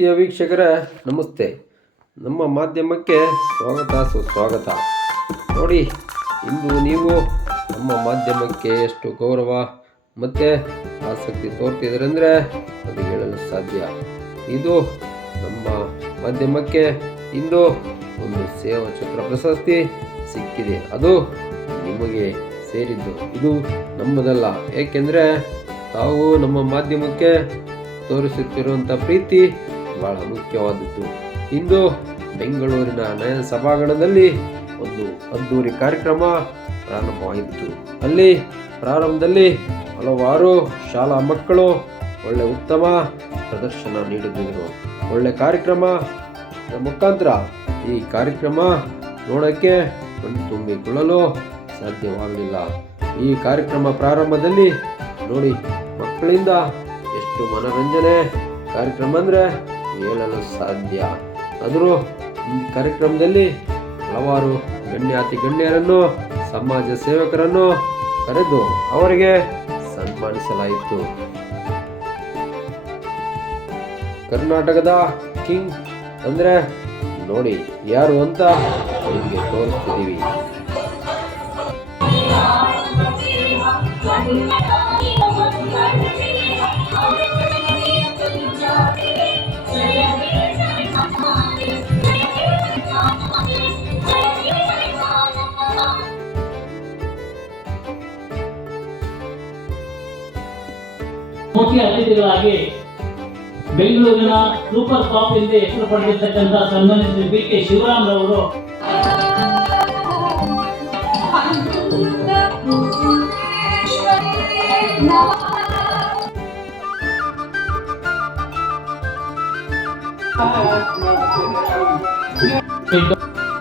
ಪ್ರೀತಿಯ ವೀಕ್ಷಕರ, ನಮಸ್ತೆ. ನಮ್ಮ ಮಾಧ್ಯಮಕ್ಕೆ ಸ್ವಾಗತ, ಸುಸ್ವಾಗತ. ನೋಡಿ, ಇಂದು ನೀವು ನಮ್ಮ ಮಾಧ್ಯಮಕ್ಕೆ ಎಷ್ಟು ಗೌರವ ಮತ್ತು ಆಸಕ್ತಿ ತೋರ್ತಿದ್ರೆ ಅಂದರೆ ಅದು ಹೇಳಲು ಸಾಧ್ಯ. ಇದು ನಮ್ಮ ಮಾಧ್ಯಮಕ್ಕೆ ಇಂದು ಒಂದು ಸೇವಾ ಚಕ್ರ ಪ್ರಶಸ್ತಿ ಸಿಕ್ಕಿದೆ. ಅದು ನಿಮಗೆ ಸೇರಿದ್ದು. ಇದು ನಮ್ಮದಲ್ಲ. ಏಕೆಂದರೆ ತಾವು ನಮ್ಮ ಮಾಧ್ಯಮಕ್ಕೆ ತೋರಿಸುತ್ತಿರುವಂಥ ಪ್ರೀತಿ ಬಹಳ ಮುಖ್ಯವಾದದ್ದು. ಇಂದು ಬೆಂಗಳೂರಿನ ನಯನ ಸಭಾಂಗಣದಲ್ಲಿ ಒಂದು ಅದ್ದೂರಿ ಕಾರ್ಯಕ್ರಮ ಪ್ರಾರಂಭವಾಯಿತು. ಅಲ್ಲಿ ಪ್ರಾರಂಭದಲ್ಲಿ ಹಲವಾರು ಶಾಲಾ ಮಕ್ಕಳು ಒಳ್ಳೆ ಉತ್ತಮ ಪ್ರದರ್ಶನ ನೀಡುತ್ತಿದ್ದರು. ಒಳ್ಳೆ ಕಾರ್ಯಕ್ರಮ ಮುಖಾಂತರ ಈ ಕಾರ್ಯಕ್ರಮ ನೋಡೋಕ್ಕೆ ತುಂಬಿಕೊಳ್ಳಲು ಸಾಧ್ಯವಾಗಲಿಲ್ಲ. ಈ ಕಾರ್ಯಕ್ರಮ ಪ್ರಾರಂಭದಲ್ಲಿ ನೋಡಿ ಮಕ್ಕಳಿಂದ ಎಷ್ಟು ಮನರಂಜನೆ ಕಾರ್ಯಕ್ರಮ ಅಂದರೆ ಹೇಳಲು ಸಾಧ್ಯ. ಆದರೂ ಈ ಕಾರ್ಯಕ್ರಮದಲ್ಲಿ ಹಲವಾರು ಗಣ್ಯಾತಿ ಗಣ್ಯರನ್ನು, ಸಮಾಜ ಸೇವಕರನ್ನು ಕರೆದು ಅವರಿಗೆ ಸನ್ಮಾನಿಸಲಾಯಿತು. ಕರ್ನಾಟಕದ ಕಿಂಗ್ ಅಂದರೆ ನೋಡಿ ಯಾರು ಅಂತ ನಿಮಗೆ ತೋರಿಸ್ತಿದ್ದೀವಿ ಅತಿಥಿಗಳಾಗಿ ಬೆಂಗಳೂರಿನ ಸೂಪರ್ ಕಾಪ್ ಎಂದೇ ಹೆಸರು ಪಡೆದಿರ್ತಕ್ಕಂಥ ಸನ್ಮಾನಿಸಿದ ಬಿ ಕೆ ಶಿವರಾಮ್ ರವರು.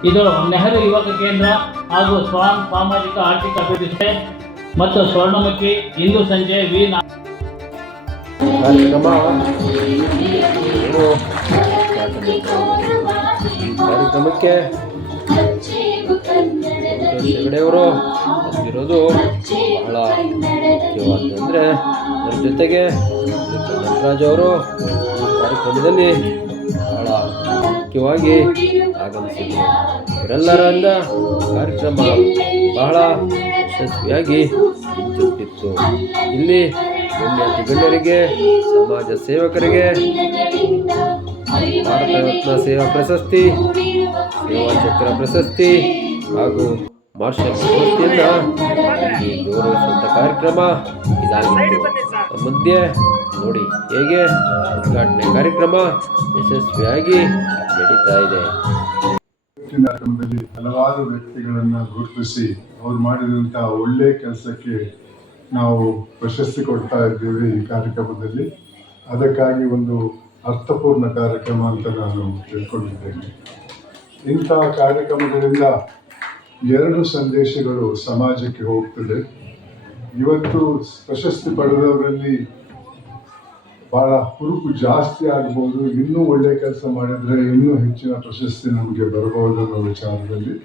ಇದು- ನೆಹರು ಯುವಕ ಕೇಂದ್ರ ಹಾಗೂ ಸ್ವಾಮ್ ಸಾಮಾಜಿಕ ಆರ್ಥಿಕ ಅಭಿವೃದ್ಧಿ ಮತ್ತು ಸ್ವರ್ಣಮುಖಿ ಇಂದು ಸಂಜೆ ವಿ ಕಾರ್ಯಕ್ರಮ ಕಾರ್ಯಕ್ರಮಕ್ಕೆ ಹೆಗಡೆಯವರು ಇರೋದು ಬಹಳ ಮುಖ್ಯವಾದ್ದು ಅಂದರೆ ಅದರ ಜೊತೆಗೆ ನಟರಾಜ್ ಅವರು ಕಾರ್ಯಕ್ರಮದಲ್ಲಿ ಬಹಳ ಮುಖ್ಯವಾಗಿ ಆಗಮಿಸಿದರು ಇವರೆಲ್ಲರಿಂದ ಕಾರ್ಯಕ್ರಮ ಬಹಳ ಯಶಸ್ವಿಯಾಗಿ ಹೆಚ್ಚುತ್ತಿತ್ತು ಇಲ್ಲಿ ಗಣ್ಯಾತಿ ಗಣ್ಯರಿಗೆ ಸಮಾಜ ಸೇವಕರಿಗೆ, ಭಾರತ ರತ್ನ ಸೇವಾ ಪ್ರಶಸ್ತಿ, ಸೇವಾ ಚಕ್ರ ಪ್ರಶಸ್ತಿ ಹಾಗೂ ಮಾರ್ಷಲ್ ಪ್ರಶಸ್ತಿಯಿಂದ ಈ ಗೌರವಿಸುವಂಥ ಕಾರ್ಯಕ್ರಮ ಇದಾಗಿತ್ತು. ಮಧ್ಯೆ ನೋಡಿ ಹೇಗೆ ಉದ್ಘಾಟನೆ ಕಾರ್ಯಕ್ರಮ ಯಶಸ್ವಿಯಾಗಿ ನಡೀತಾ ಇದೆ. ಹಲವಾರು ವ್ಯಕ್ತಿಗಳನ್ನು ಗುರುತಿಸಿ ಅವ್ರು ಮಾಡಿದಂತಹ ಒಳ್ಳೆ ಕೆಲಸಕ್ಕೆ ನಾವು ಪ್ರಶಸ್ತಿ ಕೊಡ್ತಾ ಇದ್ದೀವಿ ಈ ಕಾರ್ಯಕ್ರಮದಲ್ಲಿ. ಅದಕ್ಕಾಗಿ ಒಂದು ಅರ್ಥಪೂರ್ಣ ಕಾರ್ಯಕ್ರಮ ಅಂತ ನಾನು ತಿಳ್ಕೊಂಡಿದ್ದೇನೆ ಇಂಥ ಕಾರ್ಯಕ್ರಮಗಳಿಂದ ಎರಡು ಸಂದೇಶಗಳು ಸಮಾಜಕ್ಕೆ ಹೋಗ್ತದೆ. ಇವತ್ತು ಪ್ರಶಸ್ತಿ ಪಡೆದವರಲ್ಲಿ ಬಹಳ ಹುರುಪು ಜಾಸ್ತಿ ಆಗ್ಬೋದು, ಇನ್ನೂ ಒಳ್ಳೆ ಕೆಲಸ ಮಾಡಿದರೆ ಇನ್ನೂ ಹೆಚ್ಚಿನ ಪ್ರಶಸ್ತಿ ನಮಗೆ ಬರಬಹುದು ಅನ್ನೋ ವಿಚಾರದಲ್ಲಿ.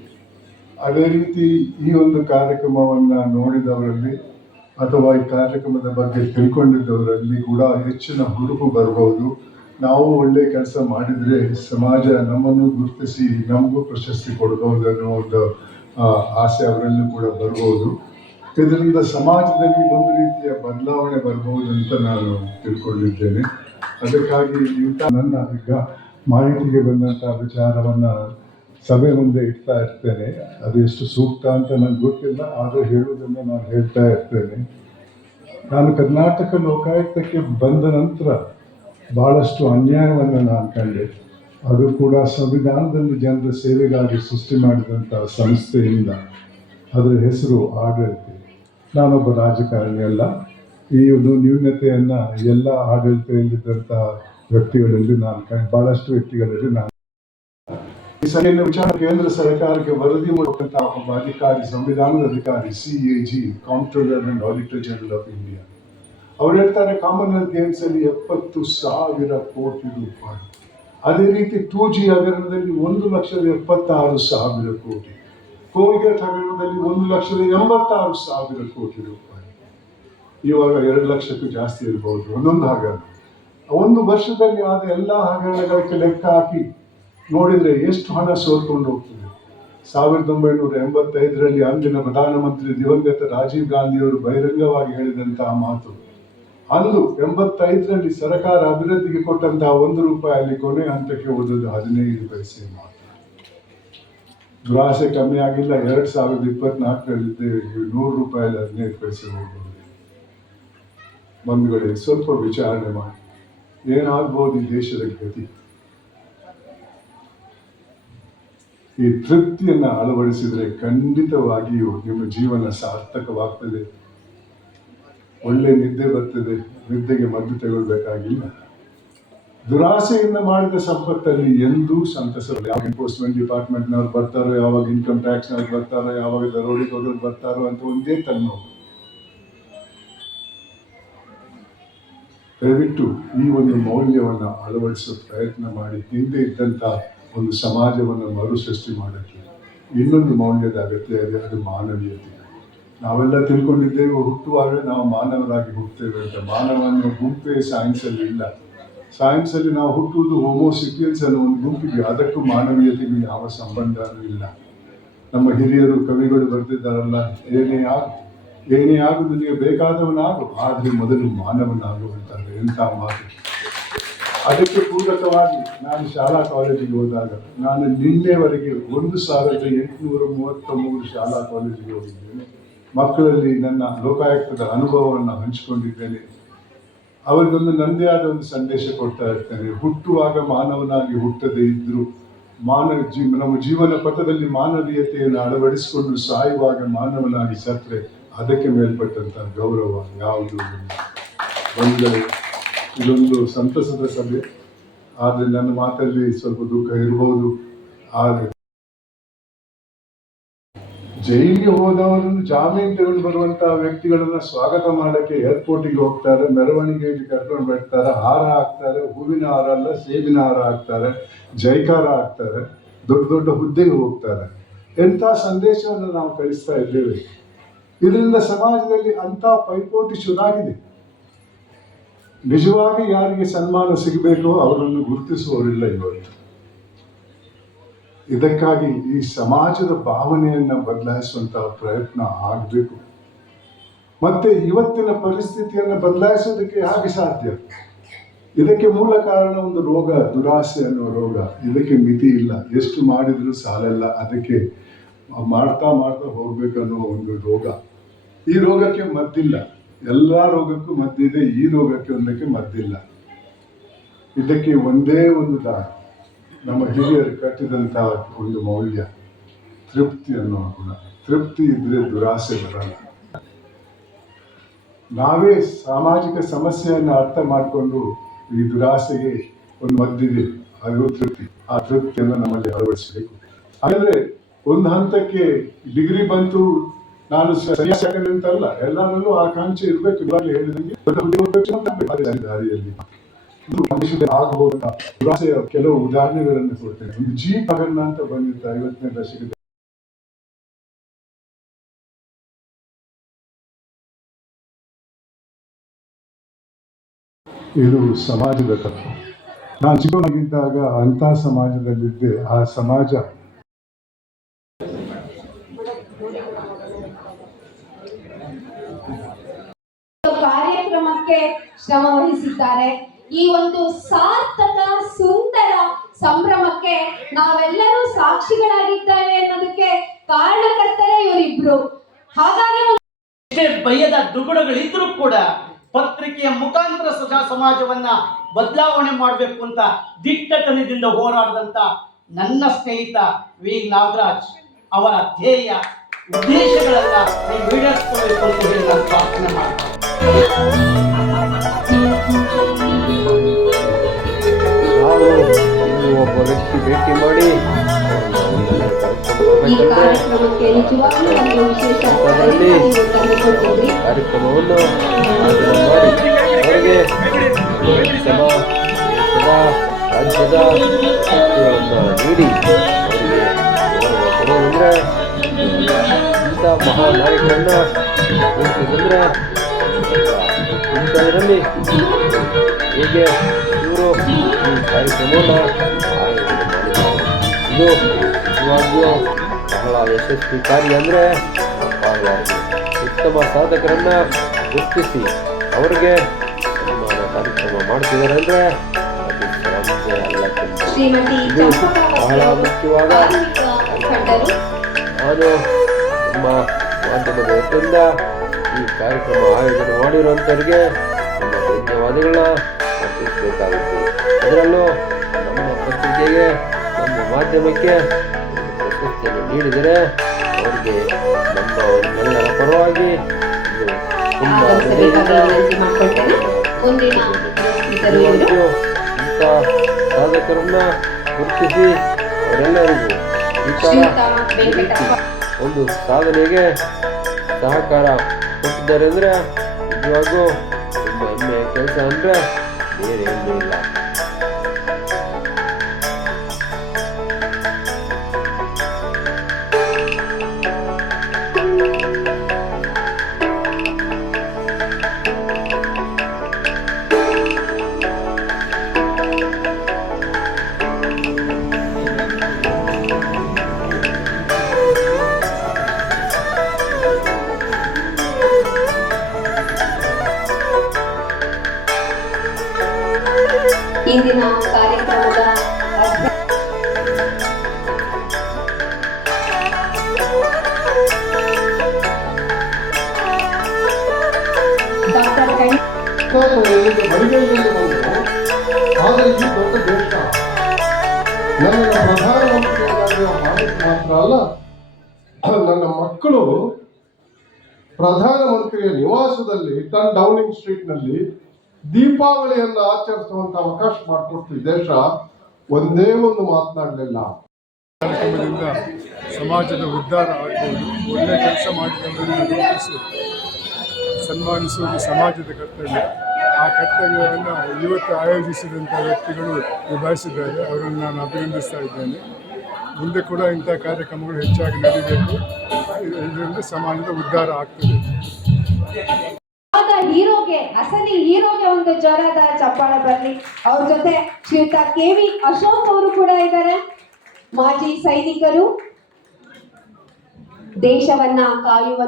ಅದೇ ರೀತಿ ಈ ಒಂದು ಕಾರ್ಯಕ್ರಮವನ್ನು ನೋಡಿದವರಲ್ಲಿ ಅಥವಾ ಈ ಕಾರ್ಯಕ್ರಮದ ಬಗ್ಗೆ ತಿಳ್ಕೊಂಡಿದ್ದವರಲ್ಲಿ ಕೂಡ ಹೆಚ್ಚಿನ ಹುರುಪು ಬರಬಹುದು ನಾವು ಒಳ್ಳೆ ಕೆಲಸ ಮಾಡಿದ್ರೆ ಸಮಾಜ ನಮ್ಮನ್ನು ಗುರುತಿಸಿ ನಮಗೂ ಪ್ರಶಸ್ತಿ ಕೊಡಬಹುದು ಅನ್ನೋ ಒಂದು ಆಸೆ ಅವರಲ್ಲೂ ಕೂಡ ಬರಬಹುದು ಇದರಿಂದ ಸಮಾಜದಲ್ಲಿ ಒಂದು ರೀತಿಯ ಬದಲಾವಣೆ ಬರಬಹುದು ಅಂತ ನಾನು ತಿಳ್ಕೊಂಡಿದ್ದೇನೆ. ಅದಕ್ಕಾಗಿ ಇಂಥ ನನ್ನ ಈಗ ಮಾಹಿತಿಗೆ ಬಂದಂಥ ವಿಚಾರವನ್ನ ಸಭೆ ಮುಂದೆ ಇಡ್ತಾ ಇರ್ತೇನೆ. ಅದು ಎಷ್ಟು ಸೂಕ್ತ ಅಂತ ನನಗೆ ಗೊತ್ತಿಲ್ಲ, ಆದರೆ ಹೇಳುವುದನ್ನು ನಾನು ಹೇಳ್ತಾ ಇರ್ತೇನೆ. ನಾನು ಕರ್ನಾಟಕ ಲೋಕಾಯುಕ್ತಕ್ಕೆ ಬಂದ ನಂತರ ಭಾಳಷ್ಟು ಅನ್ಯಾಯವನ್ನು ನಾನು ಕಂಡೆ. ಅದು ಕೂಡ ಸಂವಿಧಾನದಲ್ಲಿ ಜನರ ಸೇವೆಗಾಗಿ ಸೃಷ್ಟಿ ಮಾಡಿದಂಥ ಸಂಸ್ಥೆಯಿಂದ. ಅದರ ಹೆಸರು ಆಡಳಿತ. ನಾನೊಬ್ಬ ರಾಜಕಾರಣಿ ಅಲ್ಲ. ಈ ಒಂದು ನ್ಯೂನ್ಯತೆಯನ್ನು ಎಲ್ಲ ಆಡಳಿತದಲ್ಲಿದ್ದಂಥ ವ್ಯಕ್ತಿಗಳಲ್ಲಿ ನಾನು ಕಂಡು. ಭಾಳಷ್ಟು ವ್ಯಕ್ತಿಗಳಲ್ಲಿ ನಾನು ಈ ಸಭೆಯಲ್ಲಿ ವಿಚಾರ ಕೇಂದ್ರ ಸರ್ಕಾರಕ್ಕೆ ವರದಿ ಮಾಡುವಂತಹ ಒಬ್ಬ ಅಧಿಕಾರಿ, ಸಂವಿಧಾನದ ಅಧಿಕಾರಿ C A G comptroller and auditor general of India ಅವ್ರು ಹೇಳ್ತಾರೆ ಕಾಮನ್ವೆಲ್ತ್ ಗೇಮ್ಸ್ ಅಲ್ಲಿ ಎಪ್ಪತ್ತು ಸಾವಿರ ಕೋಟಿ ರೂಪಾಯಿ. ಅದೇ ರೀತಿ ಟೂ ಜಿ ಹಗರಣದಲ್ಲಿ ಒಂದು ಲಕ್ಷದ ಎಪ್ಪತ್ತಾರು ಸಾವಿರ ಕೋಟಿ. ಕೋವಿಡ್ ಹಗರಣದಲ್ಲಿ ಒಂದು ಲಕ್ಷದ ಎಂಬತ್ತಾರು ಸಾವಿರ ಕೋಟಿ ರೂಪಾಯಿ. ಇವಾಗ ಎರಡು ಲಕ್ಷಕ್ಕೂ ಜಾಸ್ತಿ ಇರಬಹುದು ಒಂದೊಂದು ಹಗರಣ. ಒಂದು ವರ್ಷದಲ್ಲಿ ಆದ ಎಲ್ಲ ಹಗರಣಗಳಿಗೆ ಲೆಕ್ಕ ಹಾಕಿ ನೋಡಿದ್ರೆ ಎಷ್ಟು ಹಣ ಸೋರ್ಕೊಂಡು ಹೋಗ್ತದೆ. ಸಾವಿರದ ಒಂಬೈನೂರ ಎಂಬತ್ತೈದರಲ್ಲಿ ಅಂದಿನ ಪ್ರಧಾನಮಂತ್ರಿ ದಿವಂಗತ ರಾಜೀವ್ ಗಾಂಧಿಯವರು ಬಹಿರಂಗವಾಗಿ ಹೇಳಿದಂತಹ ಮಾತು. ಅಂದು ಎಂಬತ್ತೈದರಲ್ಲಿ ಸರ್ಕಾರ ಅಭಿವೃದ್ಧಿಗೆ ಕೊಟ್ಟಂತಹ ಒಂದು ರೂಪಾಯಿ ಅಲ್ಲಿ ಕೊನೆ ಹಂತಕ್ಕೆ ಓದೋದು ಹದಿನೈದು ಪೈಸೆ ಮಾತ್ರ. ದುರಾಸೆ ಕಮ್ಮಿ ಆಗಿಲ್ಲ, ಎರಡ್ ಸಾವಿರದ ಇಪ್ಪತ್ನಾಲ್ಕರಲ್ಲಿ ನೂರು ರೂಪಾಯಿ ಹದಿನೈದು ಪೈಸೆ ಹೋಗ್ಬೋದು. ಬಂಧುಗಳೇ, ಸ್ವಲ್ಪ ವಿಚಾರಣೆ ಮಾಡಿ. ಏನಾಗ್ಬೋದು ಈ ದೇಶದ ಗತಿ? ಈ ತೃಪ್ತಿಯನ್ನ ಅಳವಡಿಸಿದರೆ ಖಂಡಿತವಾಗಿಯೂ ನಿಮ್ಮ ಜೀವನ ಸಾರ್ಥಕವಾಗ್ತದೆ. ಒಳ್ಳೆ ನಿದ್ದೆ ಬರ್ತದೆ, ನಿದ್ದೆಗೆ ಮದ್ದು ತಗೊಳ್ಬೇಕಾಗಿಲ್ಲ ದುರಾಸೆಯಿಂದ ಮಾಡಿದ ಸಂಪತ್ತಲ್ಲಿ ಎಂದೂ ಸಂತಸ ಯಾವಾಗ ಎನ್ಫೋರ್ಸ್ಮೆಂಟ್ ಡಿಪಾರ್ಟ್ಮೆಂಟ್ನವ್ರು ಬರ್ತಾರೋ, ಯಾವಾಗ ಇನ್ಕಮ್ ಟ್ಯಾಕ್ಸ್ನವ್ರು ಬರ್ತಾರೋ, ಯಾವಾಗ ದರೋಡಿಕೋದ್ರು ಬರ್ತಾರೋ ಅಂತ ಒಂದೇ ತನ್ನ ದಯವಿಟ್ಟು ಈ ಒಂದು ಮೌಲ್ಯವನ್ನು ಅಳವಡಿಸೋ ಪ್ರಯತ್ನ ಮಾಡಿ. ಹಿಂದೆ ಇದ್ದಂಥ ಒಂದು ಸಮಾಜವನ್ನು ಮರು ಸೃಷ್ಟಿ ಮಾಡೋಕ್ಕೆ ಇನ್ನೊಂದು ಮೌಲ್ಯದ ಅಗತ್ಯ ಇದೆ, ಅದು ಮಾನವೀಯತೆ. ನಾವೆಲ್ಲ ತಿಳ್ಕೊಂಡಿದ್ದೇವೆ, ಹುಟ್ಟುವಾಗ ನಾವು ಮಾನವರಾಗಿ ಹುಟ್ಟುತ್ತೇವೆ ಅಂತ. ಮಾನವನ ಗುಂಪೇ ಸೈನ್ಸಲ್ಲಿ ಇಲ್ಲ. ಸೈನ್ಸಲ್ಲಿ ನಾವು ಹುಟ್ಟುವುದು ಹೋಮೋಸಿಪಿಯನ್ಸ್ ಅನ್ನೋ ಒಂದು ಗುಂಪಿಗೆ, ಅದಕ್ಕೂ ಮಾನವೀಯತೆಗೂ ಯಾವ ಸಂಬಂಧನೂ ಇಲ್ಲ. ನಮ್ಮ ಹಿರಿಯರು, ಕವಿಗಳು ಬರೆದಿದ್ದಾರಲ್ಲ, ಏನೇ ಆಗು, ಏನೇ ಆಗುದು ನಿನಗೆ ಬೇಕಾದವನಾಗು, ಆದರೆ ಮೊದಲು ಮಾನವನಾಗು ಅಂತಾರೆ ಎಂಥ ಮಾತು. ಅದಕ್ಕೆ ಪೂರಕವಾಗಿ ನಾನು ಶಾಲಾ ಕಾಲೇಜಿಗೆ ಹೋದಾಗ, ನಾನು ನಿನ್ನೆವರೆಗೆ ಒಂದು ಸಾವಿರದ ಎಂಟುನೂರ ಮೂವತ್ತ ಮೂರು ಶಾಲಾ ಕಾಲೇಜಿಗೆ ಹೋಗಿದ್ದೇನೆ. ಮಕ್ಕಳಲ್ಲಿ ನನ್ನ ಲೋಕಾಯುಕ್ತದ ಅನುಭವವನ್ನು ಹಂಚಿಕೊಂಡಿದ್ದೇನೆ. ಅವರಿಗೊಂದು ನನ್ನದೇ ಆದ ಒಂದು ಸಂದೇಶ ಕೊಡ್ತಾ ಇರ್ತೇನೆ. ಹುಟ್ಟುವಾಗ ಮಾನವನಾಗಿ ಹುಟ್ಟದೇ ಇದ್ರು ಮಾನವ ಜೀವ ನಮ್ಮ ಜೀವನ ಪಥದಲ್ಲಿ ಮಾನವೀಯತೆಯನ್ನು ಅಳವಡಿಸಿಕೊಂಡು ಸಾಯುವಾಗ ಮಾನವನಾಗಿ ಸತ್ರೆ ಅದಕ್ಕೆ ಮೇಲ್ಪಟ್ಟಂತಹ ಗೌರವ ಯಾವುದು? ಒಂದು ಬಂದರೆ ಇದೊಂದು ಸಂತಸದ ಸಭೆ. ಆದರೆ ನನ್ನ ಮಾತಲ್ಲಿ ಸ್ವಲ್ಪ ದುಃಖ ಇರಬಹುದು ಆದರೆ ಜೈಲಿಗೆ ಹೋದವರನ್ನು ಜಾಮೀನು ತಗೊಂಡು ಬರುವಂತಹ ವ್ಯಕ್ತಿಗಳನ್ನ ಸ್ವಾಗತ ಮಾಡಕ್ಕೆ ಏರ್ಪೋರ್ಟಿಗೆ ಹೋಗ್ತಾರೆ ಮೆರವಣಿಗೆಯಲ್ಲಿ ಕರ್ಕೊಂಡು ಬರ್ತಾರೆ, ಹಾರ ಹಾಕ್ತಾರೆ, ಹೂವಿನ ಹಾರ ಅಲ್ಲ ಸೇಬಿನ ಹಾರ ಹಾಕ್ತಾರೆ, ಜೈಕಾರ ಹಾಕ್ತಾರೆ, ದೊಡ್ಡ ದೊಡ್ಡ ಹುದ್ದೆಗೆ ಹೋಗ್ತಾರೆ. ಎಂಥ ಸಂದೇಶವನ್ನು ನಾವು ಕಳಿಸ್ತಾ ಇದ್ದೇವೆ? ಇದರಿಂದ ಸಮಾಜದಲ್ಲಿ ಅಂಥ ಪೈಪೋಟಿ ಶುರುವಾಗಿದೆ. ನಿಜವಾಗಿ ಯಾರಿಗೆ ಸನ್ಮಾನ ಸಿಗಬೇಕೋ ಅವರನ್ನು ಗುರುತಿಸುವವರಿಲ್ಲ ಇವತ್ತು. ಇದಕ್ಕಾಗಿ ಈ ಸಮಾಜದ ಭಾವನೆಯನ್ನ ಬದಲಾಯಿಸುವಂತಹ ಪ್ರಯತ್ನ ಆಗಬೇಕು. ಮತ್ತೆ ಇವತ್ತಿನ ಪರಿಸ್ಥಿತಿಯನ್ನು ಬದಲಾಯಿಸೋದಕ್ಕೆ ಹಾಗೆ ಸಾಧ್ಯ? ಇದಕ್ಕೆ ಮೂಲ ಕಾರಣ ಒಂದು ರೋಗ, ದುರಾಸೆ ಅನ್ನೋ ರೋಗ. ಇದಕ್ಕೆ ಮಿತಿ ಇಲ್ಲ. ಎಷ್ಟು ಮಾಡಿದರೂ ಸಾಲಲ್ಲ. ಅದಕ್ಕೆ ಮಾಡ್ತಾ ಮಾಡ್ತಾ ಹೋಗ್ಬೇಕನ್ನೋ ಒಂದು ರೋಗ. ಈ ರೋಗಕ್ಕೆ ಮದ್ದಿಲ್ಲ. ಎಲ್ಲ ರೋಗಕ್ಕೂ ಮದ್ದಿದೆ, ಈ ರೋಗಕ್ಕೆ ಒಂದಕ್ಕೆ ಮದ್ದಿಲ್ಲ. ಇದಕ್ಕೆ ಒಂದೇ ಒಂದು ದಾರಿ. ನಮ್ಮ ಹಿರಿಯರು ಕಟ್ಟಿದಂತಹ ಒಂದು ಮೌಲ್ಯ, ತೃಪ್ತಿ ಅನ್ನೋ ಗುಣ. ತೃಪ್ತಿ ಇದ್ರೆ ದುರಾಸೆ ಬರಲ್ಲ. ನಾವೇ ಸಾಮಾಜಿಕ ಸಮಸ್ಯೆಯನ್ನು ಅರ್ಥ ಮಾಡಿಕೊಂಡು ಈ ದುರಾಸೆಗೆ ಒಂದು ಮದ್ದಿದೆ, ಅದು ತೃಪ್ತಿ. ಆ ತೃಪ್ತಿಯನ್ನು ನಮ್ಮಲ್ಲಿ ಅಳವಡಿಸಬೇಕು. ಹಾಗಾದ್ರೆ ಒಂದು ಹಂತಕ್ಕೆ ಡಿಗ್ರಿ ಬಂತು ನಾನು ಸರಿಯಾಗಿ ಅಂತಲ್ಲ ಎಲ್ಲರಲ್ಲೂ ಆಕಾಂಕ್ಷೆ ಇರಬೇಕು. ಇವಾಗಲೇ ಹೇಳಿದಂಗೆ ಅಂತ ದಾರಿಯಲ್ಲಿ. ಆಗಬಹುದ ದುರಾಸೆಯ ಕೆಲವು ಉದಾಹರಣೆಗಳನ್ನು ಕೊಡ್ತೇನೆ. ಒಂದು ಜೀಪ್ ಹಗರಣ ಅಂತ ಬಂದಿತ್ತು ಐವತ್ತನೇ ದಶಕದ ಇದು ಸಮಾಜದ ತತ್ವ ನಾನು ಚಿಕ್ಕವನಾಗಿದ್ದಾಗ ಅಂತಹ ಸಮಾಜದಲ್ಲಿದ್ದೆ. ಆ ಸಮಾಜ ಕಾರ್ಯಕ್ರಮಕ್ಕೆ ಶ್ರಮ ವಹಿಸಿದ್ದಾರೆ. ಈ ಒಂದು ಸಾರ್ಥಕ, ಸುಂದರ ಸಂಭ್ರಮಕ್ಕೆ ನಾವೆಲ್ಲರೂ ಸಾಕ್ಷಿಗಳಾಗಿದ್ದೇವೆ ಅನ್ನೋದಕ್ಕೆ ಕಾರಣಕರ್ತರೇ ಇವರಿಬ್ರು. ಹಾಗಾಗಿ ಭಯದ ದುಗುಡಗಳಿದ್ರೂ ಕೂಡ ಪತ್ರಿಕೆಯ ಮುಖಾಂತರ ಸದಾ ಸಮಾಜವನ್ನ ಬದಲಾವಣೆ ಮಾಡಬೇಕು ಅಂತ ದಿಟ್ಟತನದಿಂದ ಹೋರಾಡಿದಂತ ನನ್ನ ಸ್ನೇಹಿತ ವಿ. ನಾಗರಾಜ್ ಅವರ ಧ್ಯೇಯ ಉದ್ದೇಶಗಳನ್ನ ವಿಡಿಯೋಸ್ ಈಡೇರಿಸ್ಕೊಳ್ಬೇಕು ಅಂತ ಹೇಳಿ ನಾನು ಪ್ರಾರ್ಥನೆ ಮಾಡ್ತೀನಿ ನಾವು ಇಲ್ಲಿ ಒಬ್ಬ ವ್ಯಕ್ತಿ ಭೇಟಿ ಮಾಡಿ ಈ ಅರ್ಥವನ್ನು ಕಾರ್ಯಕ್ರಮವನ್ನು ಮಾಡಿ ಅವರಿಗೆ ಸಮ ದೇಶದ ರಾಜ್ಯದ ನೀಡಿ ಅಂದರೆ ಮಹಾ ಇಂಥ ಮಹಾನಾಯಕರನ್ನ ಉಳಿಸಿದಂದ್ರೆ ಇಂಥದ್ರಲ್ಲಿ ಹೀಗೆ ಇವರು ಈ ಕಾರ್ಯಕ್ರಮವನ್ನು ಇದು ಬಹಳ ಯಶಸ್ವಿ ಕಾರ್ಯ ಅಂದರೆ ಬಹಳ ಉತ್ತಮ ಸಾಧಕರನ್ನು ಗುರುತಿಸಿ ಅವರಿಗೆ ಸನ್ಮಾನ ಕಾರ್ಯಕ್ರಮ ಮಾಡ್ತಿದ್ದಾರೆ ಅಂದರೆ ಇದು ಬಹಳ ಮುಖ್ಯವಾದ ನಾನು ನಮ್ಮ ಮಾಧ್ಯಮದ ವತಿಯಿಂದ ಈ ಕಾರ್ಯಕ್ರಮ ಆಯೋಜನೆ ಮಾಡಿರುವಂಥವ್ರಿಗೆ ನಮ್ಮ ಧನ್ಯವಾದಗಳನ್ನ ಅರ್ಪಿಸಬೇಕಾಗುತ್ತೆ ಅದರಲ್ಲೂ ನಮ್ಮ ಪತ್ರಿಕೆಗೆ ನಮ್ಮ ಮಾಧ್ಯಮಕ್ಕೆ ಪ್ರಶಸ್ತಿಯನ್ನು ನೀಡಿದರೆ ಅವರಿಗೆ ನಮ್ಮ ನಮ್ಮೆಲ್ಲರ ಪರವಾಗಿ ತುಂಬ ಇಂಥ ಸಾಧಕರನ್ನ ಗುರುತಿಸಿ ಅವರೆಲ್ಲರಿಗೂ ಒಂದು ಸಾಧನೆಗೆ ಸಹಕಾರ ಕೊಟ್ಟಿದ್ದಾರೆ ಅಂದರೆ ನಿಜವಾಗೂ ತುಂಬ ಹೆಮ್ಮೆಯ ಕೆಲಸ ಅಂದರೆ Yeah. el milagro. ಮಡಿಕೇರಿಯಲ್ಲಿ ಬಂದು, ಆದರೆ ಈ ದೊಡ್ಡ ದೇಶ ನನ್ನ ಪ್ರಧಾನಮಂತ್ರಿಯಾಗಿರುವ ಮಾಡಿದ್ದು ಮಾತ್ರ ಅಲ್ಲ, ನನ್ನ ಮಕ್ಕಳು ಪ್ರಧಾನಮಂತ್ರಿಯ ನಿವಾಸದಲ್ಲಿ ಟನ್ ಡೌನಿಂಗ್ ಸ್ಟ್ರೀಟ್ನಲ್ಲಿ ದೀಪಾವಳಿಯನ್ನು ಆಚರಿಸುವಂತ ಅವಕಾಶ ಮಾಡಿಕೊಡ್ತು ದೇಶ. ಒಂದೇ ಒಂದು ಮಾತನಾಡಲಿಲ್ಲ. ಕಾರ್ಯಕ್ರಮದಿಂದ ಸಮಾಜದ ಉದ್ಧಾರ ಆಗ್ಬೋದು. ಒಳ್ಳೆ ಕೆಲಸ ಗುರುತಿಸಿ ಸನ್ಮಾನಿಸುವುದು ಸಮಾಜದ ಕರ್ತವ್ಯ. ಆ ಕರ್ತವ್ಯವನ್ನು ಇವತ್ತು ಆಯೋಜಿಸಿದಂಥ ವ್ಯಕ್ತಿಗಳು ನಿಭಾಯಿಸಿದ್ದಾರೆ. ಅವರನ್ನು ನಾನು ಅಭಿನಂದಿಸ್ತಾ ಇದ್ದೇನೆ. ಮುಂದೆ ಕೂಡ ಇಂಥ ಕಾರ್ಯಕ್ರಮಗಳು ಹೆಚ್ಚಾಗಿ ನಡೀಬೇಕು. ಇದರಿಂದ ಸಮಾಜದ ಉದ್ಧಾರ ಆಗ್ತದೆ. ಹೀರೋಗೆ ಅಸಲಿ ಹೀರೋಗೆ ಒಂದು ಜ್ವರದ ಚಪ್ಪಾಳ ಬರಲಿ. ಅವ್ರ ಜೊತೆ ಶ್ರೀಯುತ ಕೆ ವಿ ಅಶೋಕ್ ಅವರು ಕೂಡ ಇದ್ದಾರೆ. ಮಾಜಿ ಸೈನಿಕರು ದೇಶವನ್ನ ಕಾಯುವ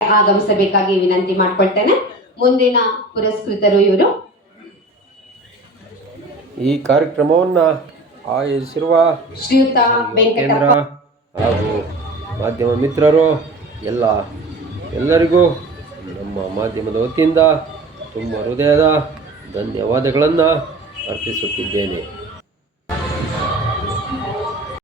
ಆಗಮಿಸಬೇಕಾಗಿ ವಿನಂತಿ ಮಾಡ್ಕೊಳ್ತೇನೆ. ಮುಂದಿನ ಪುರಸ್ಕೃತರು ಇವರು? ಈ ಕಾರ್ಯಕ್ರಮವನ್ನು ಆಯೋಜಿಸಿರುವ ಶ್ರೀಯುತ ಕೇಂದ್ರ ಹಾಗೂ ಮಾಧ್ಯಮ ಮಿತ್ರರು ಎಲ್ಲ ಎಲ್ಲರಿಗೂ ನಮ್ಮ ಮಾಧ್ಯಮದ ವತಿಯಿಂದ ತುಂಬ ಹೃದಯದ ಧನ್ಯವಾದಗಳನ್ನು ಅರ್ಪಿಸುತ್ತಿದ್ದೇನೆ.